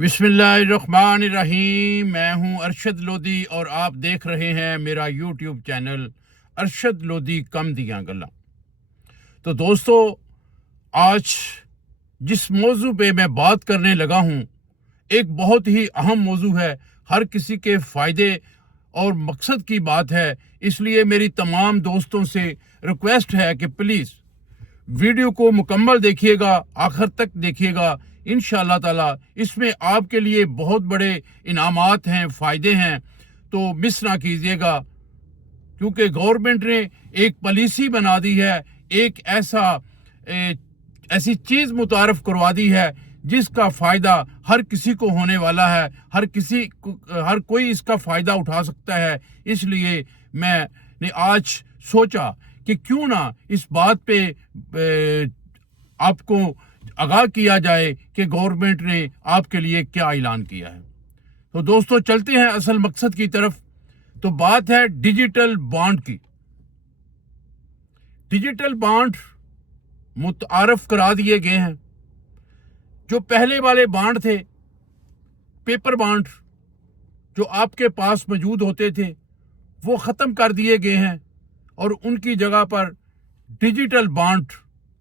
बिस्मिल्लाहिर्रहमानिर्रहीम। मैं हूं अरशद लोधी और आप देख रहे हैं मेरा यूट्यूब चैनल अरशद लोधी कम दियां गल्लां। तो दोस्तों, आज जिस मौजू पे मैं बात करने लगा हूं, एक बहुत ही अहम मौजू है, हर किसी के फ़ायदे और मकसद की बात है। इसलिए मेरी तमाम दोस्तों से रिक्वेस्ट है कि प्लीज़ वीडियो को मुकम्मल देखिएगा, आखिर तक देखिएगा। इंशाअल्लाह ताला इसमें आपके लिए बहुत बड़े इनामात हैं, फ़ायदे हैं, तो मिस ना कीजिएगा। क्योंकि गवर्नमेंट ने एक पॉलिसी बना दी है, एक ऐसी चीज़ मुतारफ़ करवा दी है जिसका फ़ायदा हर किसी को होने वाला है, हर कोई इसका फ़ायदा उठा सकता है। इसलिए मैंने आज सोचा कि क्यों ना इस बात पे आपको आगाह किया जाए कि गवर्नमेंट ने आपके लिए क्या ऐलान किया है। तो दोस्तों, चलते हैं असल मकसद की तरफ। तो बात है डिजिटल बॉन्ड की। डिजिटल बॉन्ड मुतारफ करा दिए गए हैं। जो पहले वाले बॉन्ड थे, पेपर बॉन्ड जो आपके पास मौजूद होते थे, वो ख़त्म कर दिए गए हैं और उनकी जगह पर डिजिटल बॉन्ड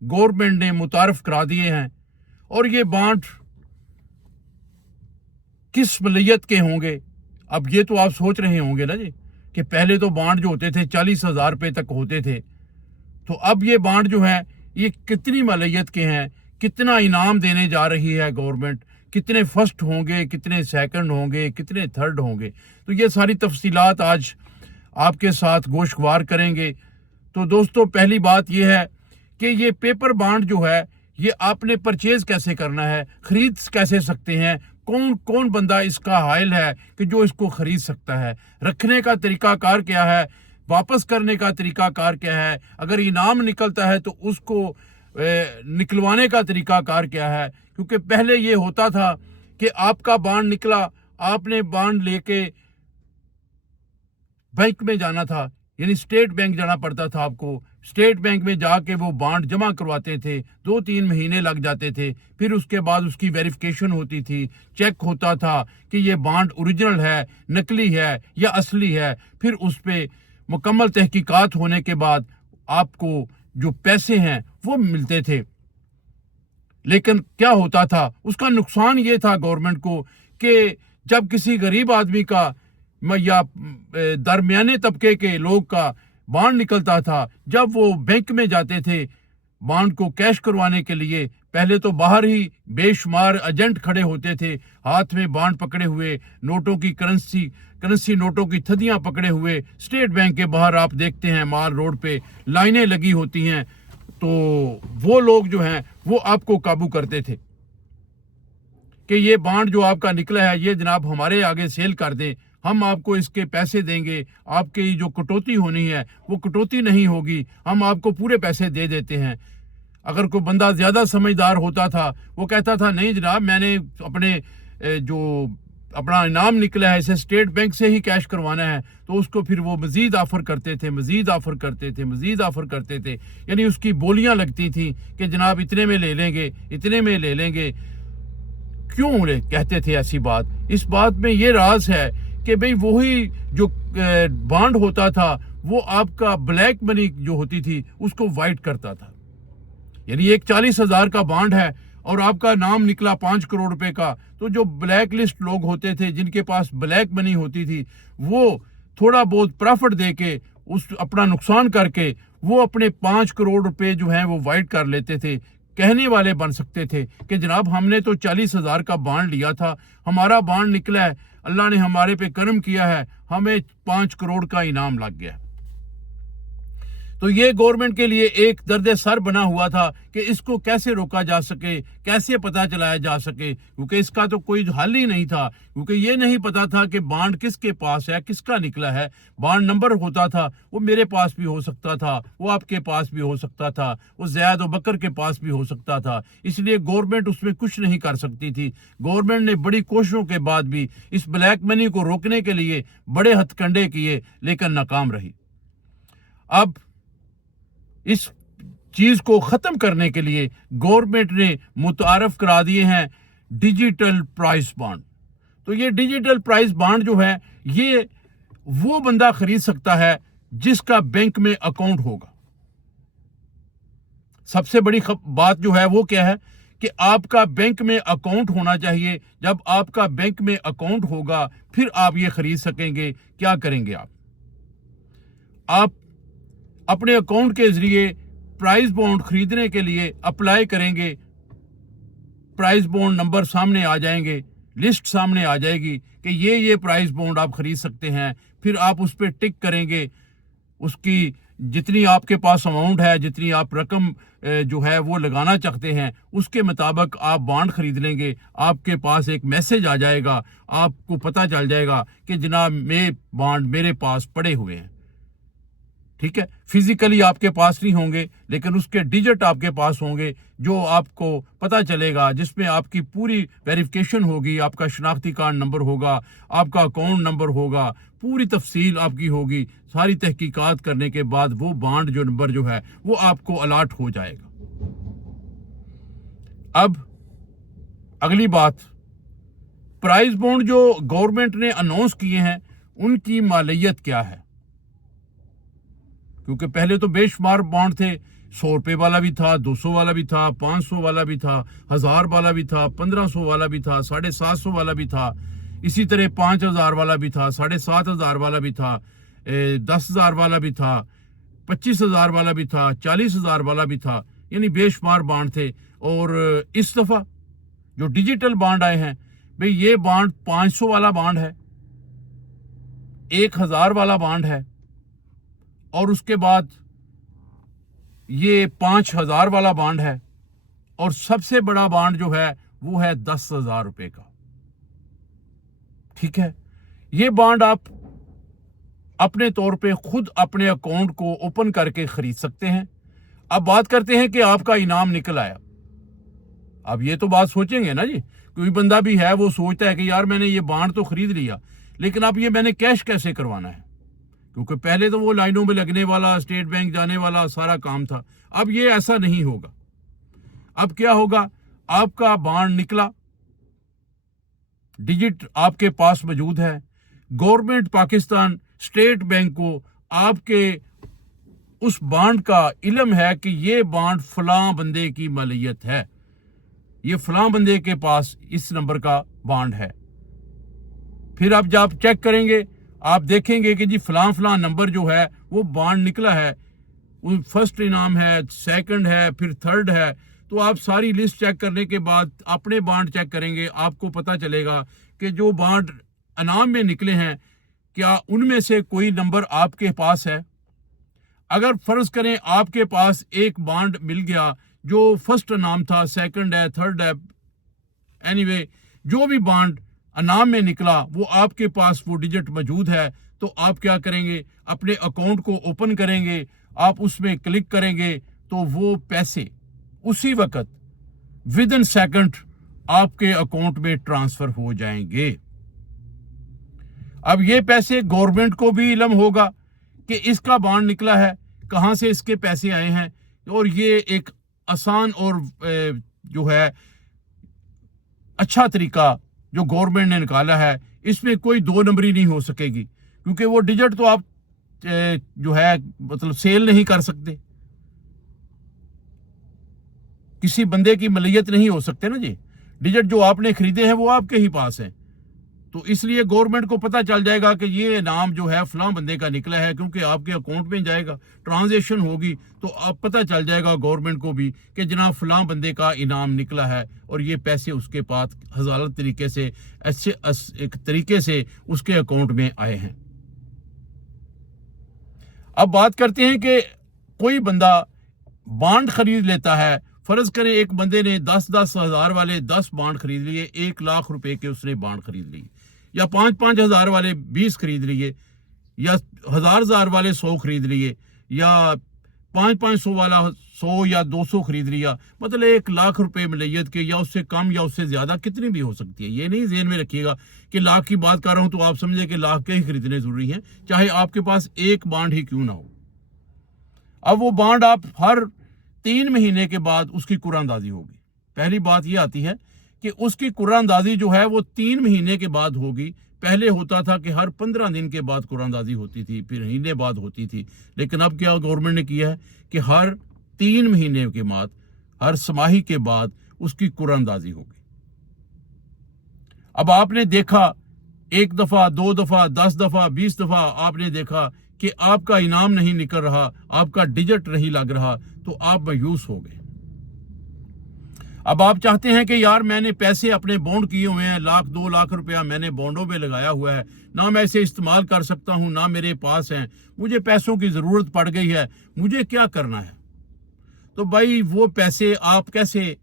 गवर्नमेंट ने मुतारफ करा दिए हैं। और ये बॉन्ड किस मलयत के होंगे? अब ये तो आप सोच रहे होंगे ना जी, कि पहले तो बॉन्ड जो होते थे 40,000 रुपये तक होते थे, तो अब ये बॉन्ड जो है ये कितनी मलयत के हैं, कितना इनाम देने जा रही है गवर्नमेंट, कितने फर्स्ट होंगे, कितने सेकंड होंगे, कितने थर्ड होंगे। तो ये सारी तफसीलात आज आपके साथ गोशवार करेंगे। तो दोस्तों, पहली बात यह है कि ये पेपर बॉन्ड जो है ये आपने परचेज कैसे करना है, खरीद कैसे सकते हैं, कौन कौन बंदा इसका हायल है कि जो इसको खरीद सकता है, रखने का तरीकाकार क्या है, वापस करने का तरीकाकार क्या है, अगर इनाम निकलता है तो उसको निकलवाने का तरीकाकार क्या है। क्योंकि पहले ये होता था कि आपका बॉन्ड निकला, आपने बॉन्ड लेके बैंक में जाना था, यानी स्टेट बैंक जाना पड़ता था आपको। स्टेट बैंक में जाके वो बॉन्ड जमा करवाते थे, 2-3 महीने लग जाते थे। फिर उसके बाद उसकी वेरिफिकेशन होती थी, चेक होता था कि ये बॉन्ड ओरिजिनल है, नकली है या असली है। फिर उस पर मुकम्मल तहकीकात होने के बाद आपको जो पैसे हैं वो मिलते थे। लेकिन क्या होता था, उसका नुकसान ये था गवर्नमेंट को कि जब किसी गरीब आदमी का या दरमियाने तबके के लोग का बॉन्ड निकलता था, जब वो बैंक में जाते थे बॉन्ड को कैश करवाने के लिए, पहले तो बाहर ही बेशुमार एजेंट खड़े होते थे, हाथ में बॉन्ड पकड़े हुए, नोटों की करेंसी नोटों की थदियां पकड़े हुए। स्टेट बैंक के बाहर आप देखते हैं माल रोड पे लाइनें लगी होती हैं। तो वो लोग जो हैं वो आपको काबू करते थे कि ये बॉन्ड जो आपका निकला है ये जनाब हमारे आगे सेल कर दें, हम आपको इसके पैसे देंगे, आपकी जो कटौती होनी है वो कटौती नहीं होगी, हम आपको पूरे पैसे दे देते हैं। अगर कोई बंदा ज़्यादा समझदार होता था, वो कहता था नहीं जनाब, मैंने अपना इनाम निकला है इसे स्टेट बैंक से ही कैश करवाना है, तो उसको फिर वो मज़ीद ऑफ़र करते थे। यानी उसकी बोलियां लगती थी कि जनाब इतने में ले लेंगे। क्यों कहते थे ऐसी बात? इस बात में ये राज है कि भाई वही जो बॉन्ड होता था वो आपका ब्लैक मनी जो होती थी उसको वाइट करता था। यानी एक 40,000 का बॉन्ड है और आपका नाम निकला 5 करोड़ रुपए का, तो जो ब्लैक लिस्ट लोग होते थे जिनके पास ब्लैक मनी होती थी, वो थोड़ा बहुत प्रॉफिट दे के अपना नुकसान करके वो अपने 5 करोड़ रुपए जो हैं वो वाइट कर लेते थे। कहने वाले बन सकते थे कि जनाब हमने तो 40,000 का बॉन्ड लिया था, हमारा बॉन्ड निकला है, अल्लाह ने हमारे पे करम किया है, हमें 5 करोड़ का इनाम लग गया। तो ये गवर्नमेंट के लिए एक दर्द सर बना हुआ था कि इसको कैसे रोका जा सके, कैसे पता चलाया जा सके, क्योंकि इसका तो कोई हल ही नहीं था। क्योंकि ये नहीं पता था कि बॉन्ड किसके पास है, किसका निकला है। बॉन्ड नंबर होता था, वो मेरे पास भी हो सकता था, वो आपके पास भी हो सकता था, वो ज़ैद और बकर के पास भी हो सकता था। इसलिए गवर्नमेंट उसमें कुछ नहीं कर सकती थी। गवर्नमेंट ने बड़ी कोशिशों के बाद भी इस ब्लैक मनी को रोकने के लिए बड़े हथकंडे किए, लेकिन नाकाम रही। अब इस चीज़ को ख़त्म करने के लिए गवर्नमेंट ने मुतारफ़ करा दिए हैं डिजिटल प्राइस बॉन्ड। तो ये डिजिटल प्राइस बॉन्ड जो है ये वो बंदा खरीद सकता है जिसका बैंक में अकाउंट होगा। सबसे बड़ी बात जो है वो क्या है कि आपका बैंक में अकाउंट होना चाहिए। जब आपका बैंक में अकाउंट होगा फिर आप ये खरीद सकेंगे। क्या करेंगे आप अपने अकाउंट के जरिए प्राइस बॉन्ड खरीदने के लिए अप्लाई करेंगे। प्राइस बॉन्ड नंबर सामने आ जाएंगे, लिस्ट सामने आ जाएगी कि ये प्राइस बॉन्ड आप खरीद सकते हैं। फिर आप उस पर टिक करेंगे, उसकी जितनी आपके पास अमाउंट है, जितनी आप रकम जो है वो लगाना चाहते हैं, उसके मुताबिक आप बॉन्ड खरीद लेंगे। आपके पास एक मैसेज आ जाएगा, आपको पता चल जाएगा कि जनाब ये बॉन्ड मेरे पास पड़े हुए हैं। ठीक है, फिजिकली आपके पास नहीं होंगे लेकिन उसके डिजिट आपके पास होंगे जो आपको पता चलेगा, जिसमें आपकी पूरी वेरिफिकेशन होगी। आपका शनाख्ती कार्ड नंबर होगा, आपका अकाउंट नंबर होगा, पूरी तफसील आपकी होगी। सारी तहकीकात करने के बाद वो बॉन्ड जो नंबर जो है वो आपको अलॉट हो जाएगा। अब अगली बात, प्राइस बॉन्ड जो गवर्नमेंट ने अनाउंस किए हैं उनकी मालियत क्या है? क्योंकि पहले तो बेशुमार बॉन्ड थे, 100 रुपये वाला भी था, 200 वाला भी था, 500 वाला भी था, 1000 वाला भी था, 1500 वाला भी था, 750 वाला भी था, इसी तरह 5000 वाला भी था, 7500 वाला भी था, 10,000 वाला भी था, 25,000 वाला भी था, 40,000 वाला भी था। यानी बेशुमार बॉन्ड थे। और इस दफ़ा जो डिजिटल बॉन्ड आए हैं, भाई ये बॉन्ड 500 वाला बॉन्ड है, 1000 वाला बॉन्ड है, और उसके बाद ये 5000 वाला बॉन्ड है, और सबसे बड़ा बॉन्ड जो है वो है 10,000 रुपए का। ठीक है, ये बॉन्ड आप अपने तौर पे खुद अपने अकाउंट को ओपन करके खरीद सकते हैं। अब बात करते हैं कि आपका इनाम निकल आया। अब ये तो बात सोचेंगे ना जी, कोई बंदा भी है वो सोचता है कि यार मैंने ये बॉन्ड तो खरीद लिया, लेकिन अब ये मैंने कैश कैसे करवाना है? क्योंकि पहले तो वो लाइनों में लगने वाला, स्टेट बैंक जाने वाला सारा काम था। अब ये ऐसा नहीं होगा। अब क्या होगा, आपका बॉन्ड निकला, डिजिट आपके पास मौजूद है, गवर्नमेंट पाकिस्तान स्टेट बैंक को आपके उस बॉन्ड का इल्म है कि ये बॉन्ड फलां बंदे की मालियत है, ये फलां बंदे के पास इस नंबर का बॉन्ड है। फिर अब जब आप चेक करेंगे आप देखेंगे कि जी फलां नंबर जो है वो बॉन्ड निकला है, फर्स्ट इनाम है, सेकंड है, फिर थर्ड है। तो आप सारी लिस्ट चेक करने के बाद अपने बॉन्ड चेक करेंगे, आपको पता चलेगा कि जो बॉन्ड इनाम में निकले हैं क्या उनमें से कोई नंबर आपके पास है। अगर फर्ज करें आपके पास एक बॉन्ड मिल गया जो फर्स्ट इनाम था, सेकंड है, थर्ड है, एनीवे जो भी बॉन्ड इनाम में निकला वो आपके पास वो डिजिट मौजूद है, तो आप क्या करेंगे, अपने अकाउंट को ओपन करेंगे, आप उसमें क्लिक करेंगे तो वो पैसे उसी वक्त विद इन सेकंड आपके अकाउंट में ट्रांसफर हो जाएंगे। अब ये पैसे गवर्नमेंट को भी इल्म होगा कि इसका बॉन्ड निकला है, कहां से इसके पैसे आए हैं, और ये एक आसान और जो है अच्छा तरीका जो गवर्नमेंट ने निकाला है। इसमें कोई दो नंबरी नहीं हो सकेगी, क्योंकि वो डिजिट तो आप जो है मतलब सेल नहीं कर सकते, किसी बंदे की मलियत नहीं हो सकते ना जी। डिजिट जो आपने खरीदे हैं वो आपके ही पास हैं, तो इसलिए गवर्नमेंट को पता चल जाएगा कि ये इनाम जो है फलां बंदे का निकला है, क्योंकि आपके अकाउंट में जाएगा, ट्रांजैक्शन होगी, तो अब पता चल जाएगा गवर्नमेंट को भी कि जनाब फलां बंदे का इनाम निकला है और ये पैसे उसके पास हज़ारत तरीके से अच्छे एक तरीके से उसके अकाउंट में आए हैं। अब बात करते हैं कि कोई बंदा बॉन्ड खरीद लेता है। फर्ज करें एक बंदे ने 10-10 हज़ार वाले 10 बॉन्ड खरीद लिए, 1 लाख रुपए के उसने बॉन्ड खरीद लिए, या 5-5 हज़ार वाले 20 खरीद लिए, या 1000 वाले 100 खरीद लिए, या 500 वाला 100 या 200 खरीद लिया। मतलब 1 लाख रुपए मलियत के, या उससे कम या उससे ज्यादा कितनी भी हो सकती है। ये नहीं ज़हन में रखिएगा कि लाख की बात कर रहा हूं तो आप समझे कि लाख के ही खरीदने जरूरी हैं, चाहे आपके पास एक बॉन्ड ही क्यों ना हो। अब वो बॉन्ड आप हर 3 महीने के बाद उसकी कुरानंदाजी होगी। पहली बात ये आती है کہ اس کی قرآن اندازی جو ہے وہ 3 مہینے کے بعد ہوگی. پہلے ہوتا تھا کہ ہر 15 دن کے بعد قرآن اندازی ہوتی تھی, پھر مہینے بعد ہوتی تھی, لیکن اب کیا گورنمنٹ نے کیا ہے کہ ہر 3 مہینے کے بعد, ہر سماہی کے بعد اس کی قرآن اندازی ہوگی. اب آپ نے دیکھا 1 دفعہ 2 دفعہ 10 دفعہ 20 دفعہ آپ نے دیکھا کہ آپ کا انعام نہیں نکل رہا, آپ کا ڈیجٹ نہیں لگ رہا, تو آپ مایوس ہو گئے. اب آپ چاہتے ہیں کہ یار میں نے پیسے اپنے بانڈ کیے ہوئے ہیں, 1 لاکھ 2 لاکھ روپیہ میں نے بانڈوں میں لگایا ہوا ہے, نہ میں اسے استعمال کر سکتا ہوں, نہ میرے پاس ہیں, مجھے پیسوں کی ضرورت پڑ گئی ہے, مجھے کیا کرنا ہے؟ تو بھائی وہ پیسے آپ کیسے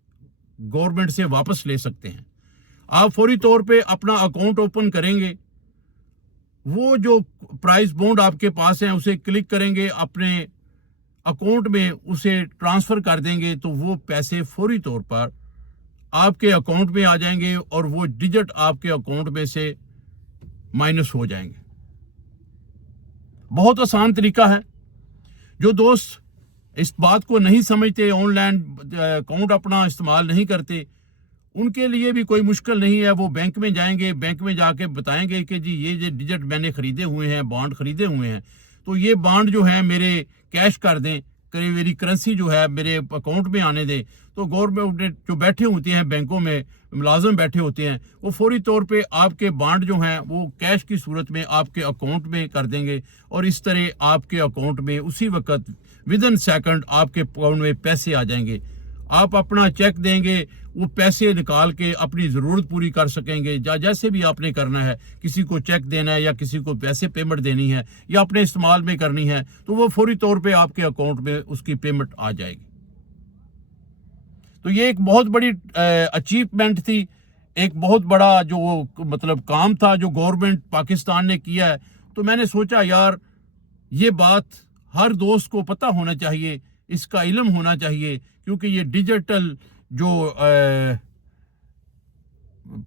گورنمنٹ سے واپس لے سکتے ہیں؟ آپ فوری طور پہ اپنا اکاؤنٹ اوپن کریں گے, وہ جو پرائز بانڈ آپ کے پاس ہیں اسے کلک کریں گے, اپنے اکاؤنٹ میں اسے ٹرانسفر کر دیں گے, تو وہ پیسے فوری طور پر آپ کے اکاؤنٹ میں آ جائیں گے اور وہ ڈیجٹ آپ کے اکاؤنٹ میں سے مائنس ہو جائیں گے. بہت آسان طریقہ ہے. جو دوست اس بات کو نہیں سمجھتے, آن لائن اکاؤنٹ اپنا استعمال نہیں کرتے, ان کے لیے بھی کوئی مشکل نہیں ہے. وہ بینک میں جائیں گے, بینک میں جا کے بتائیں گے کہ جی یہ جو ڈیجٹ میں نے خریدے ہوئے ہیں, بانڈ خریدے ہوئے ہیں, تو یہ بانڈ جو ہیں میرے کیش کر دیں, میری کرنسی جو ہے میرے اکاؤنٹ میں آنے دیں. تو گورنمنٹ جو بیٹھے ہوتے ہیں بینکوں میں, ملازم بیٹھے ہوتے ہیں, وہ فوری طور پہ آپ کے بانڈ جو ہیں وہ کیش کی صورت میں آپ کے اکاؤنٹ میں کر دیں گے, اور اس طرح آپ کے اکاؤنٹ میں اسی وقت ودن سیکنڈ آپ کے اکاؤنٹ میں پیسے آ جائیں گے. آپ اپنا چیک دیں گے, وہ پیسے نکال کے اپنی ضرورت پوری کر سکیں گے. جیسے بھی آپ نے کرنا ہے, کسی کو چیک دینا ہے یا کسی کو پیسے پیمنٹ دینی ہے یا اپنے استعمال میں کرنی ہے, تو وہ فوری طور پہ آپ کے اکاؤنٹ میں اس کی پیمنٹ آ جائے گی. تو یہ ایک بہت بڑی اچیومنٹ تھی, ایک بہت بڑا جو مطلب کام تھا جو گورنمنٹ پاکستان نے کیا ہے. تو میں نے سوچا یار یہ بات ہر دوست کو پتہ ہونا چاہیے, اس کا علم ہونا چاہیے, کیونکہ یہ ڈیجیٹل جو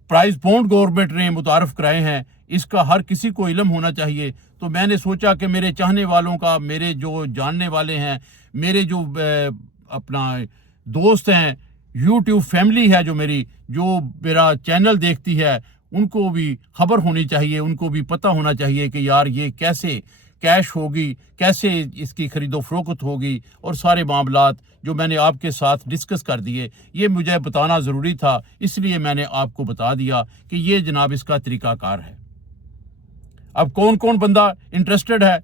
پرائز بانڈ گورنمنٹ نے متعارف کرائے ہیں, اس کا ہر کسی کو علم ہونا چاہیے. تو میں نے سوچا کہ میرے چاہنے والوں کا, میرے جو جاننے والے ہیں, میرے جو اپنا دوست ہیں, یوٹیوب فیملی ہے جو میرا چینل دیکھتی ہے, ان کو بھی خبر ہونی چاہیے, ان کو بھی پتہ ہونا چاہیے کہ یار یہ کیسے کیش ہوگی, کیسے اس کی خرید و فروخت ہوگی, اور سارے معاملات جو میں نے آپ کے ساتھ ڈسکس کر دیے, یہ مجھے بتانا ضروری تھا, اس لیے میں نے آپ کو بتا دیا کہ یہ جناب اس کا طریقہ کار ہے. اب کون کون بندہ انٹرسٹڈ ہے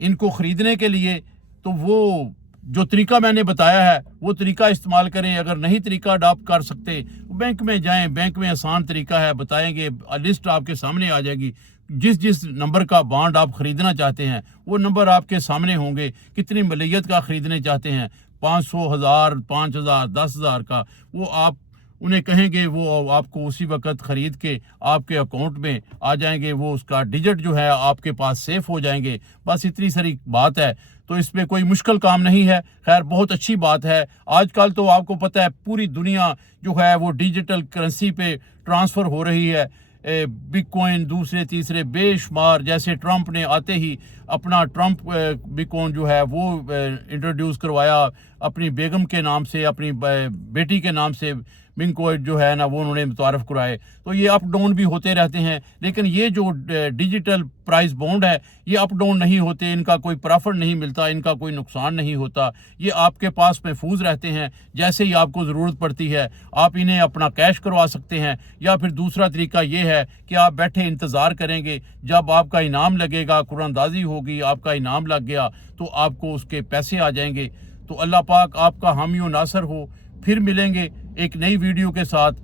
ان کو خریدنے کے لیے, تو وہ جو طریقہ میں نے بتایا ہے وہ طریقہ استعمال کریں. اگر نہیں طریقہ اڈاپٹ کر سکتے, بینک میں جائیں, بینک میں آسان طریقہ ہے, بتائیں گے, لسٹ آپ کے سامنے آ جائے گی. جس نمبر کا بانڈ آپ خریدنا چاہتے ہیں وہ نمبر آپ کے سامنے ہوں گے. کتنی ملیت کا خریدنے چاہتے ہیں, 500, 1000, 5000, 10,000 کا, وہ آپ انہیں کہیں گے, وہ آپ کو اسی وقت خرید کے آپ کے اکاؤنٹ میں آ جائیں گے. وہ اس کا ڈیجٹ جو ہے آپ کے پاس سیف ہو جائیں گے. بس اتنی ساری بات ہے, تو اس میں کوئی مشکل کام نہیں ہے. خیر بہت اچھی بات ہے. آج کل تو آپ کو پتہ ہے پوری دنیا جو ہے وہ ڈیجیٹل کرنسی پہ ٹرانسفر ہو رہی ہے. بٹ کوائن دوسرے تیسرے بے شمار, جیسے ٹرمپ نے آتے ہی اپنا بٹ کوائن جو ہے وہ انٹروڈیوس کروایا اپنی بیگم کے نام سے, اپنی بیٹی کے نام سے بٹ کوائن جو ہے نا وہ انہوں نے متعارف کرائے. تو یہ اپ ڈاؤن بھی ہوتے رہتے ہیں, لیکن یہ جو ڈیجیٹل پرائز بانڈ ہے یہ اپ ڈاؤن نہیں ہوتے, ان کا کوئی پرافٹ نہیں ملتا, ان کا کوئی نقصان نہیں ہوتا. یہ آپ کے پاس محفوظ رہتے ہیں. جیسے ہی آپ کو ضرورت پڑتی ہے آپ انہیں اپنا کیش کروا سکتے ہیں, یا پھر دوسرا طریقہ یہ ہے کہ آپ بیٹھے انتظار کریں گے, جب آپ کا انعام لگے گا, قرآن اندازی ہوگی, آپ کا انعام لگ گیا تو آپ کو اس کے پیسے آ جائیں گے. تو اللہ پاک آپ کا حامی و ناصر ہو. پھر ملیں گے ایک نئی ویڈیو کے ساتھ.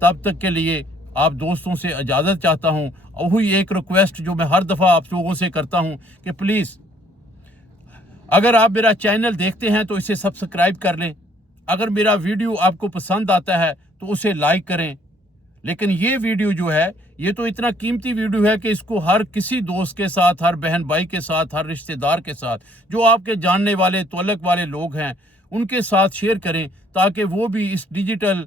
تب تک کے لیے آپ دوستوں سے اجازت چاہتا ہوں. وہی ایک ریکویسٹ جو میں ہر دفعہ آپ لوگوں سے کرتا ہوں کہ پلیز اگر آپ میرا چینل دیکھتے ہیں تو اسے سبسکرائب کر لیں. اگر میرا ویڈیو آپ کو پسند آتا ہے تو اسے لائک کریں. لیکن یہ ویڈیو جو ہے یہ تو اتنا قیمتی ویڈیو ہے کہ اس کو ہر کسی دوست کے ساتھ, ہر بہن بھائی کے ساتھ, ہر رشتہ دار کے ساتھ, جو آپ کے جاننے والے تعلق والے لوگ ہیں ان کے ساتھ شیئر کریں, تاکہ وہ بھی اس ڈیجیٹل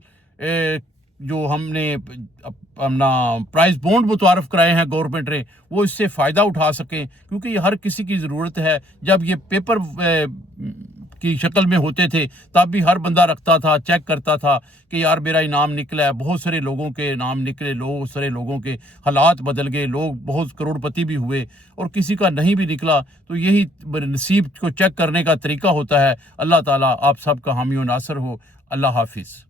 جو ہم نے اپنا پرائز بانڈ متعارف کرائے ہیں گورنمنٹ نے, وہ اس سے فائدہ اٹھا سکیں. کیونکہ یہ ہر کسی کی ضرورت ہے. جب یہ پیپر کی شکل میں ہوتے تھے تب بھی ہر بندہ رکھتا تھا، چیک کرتا تھا کہ یار میرا انعام نکلا ہے. بہت سارے لوگوں کے انعام نکلے، بہت سارے لوگوں کے حالات بدل گئے، لوگ بہت کروڑپتی بھی ہوئے اور کسی کا نہیں بھی نکلا. تو یہی نصیب کو چیک کرنے کا طریقہ ہوتا ہے. اللہ تعالیٰ آپ سب کا حامی و ناصر ہو. اللہ حافظ.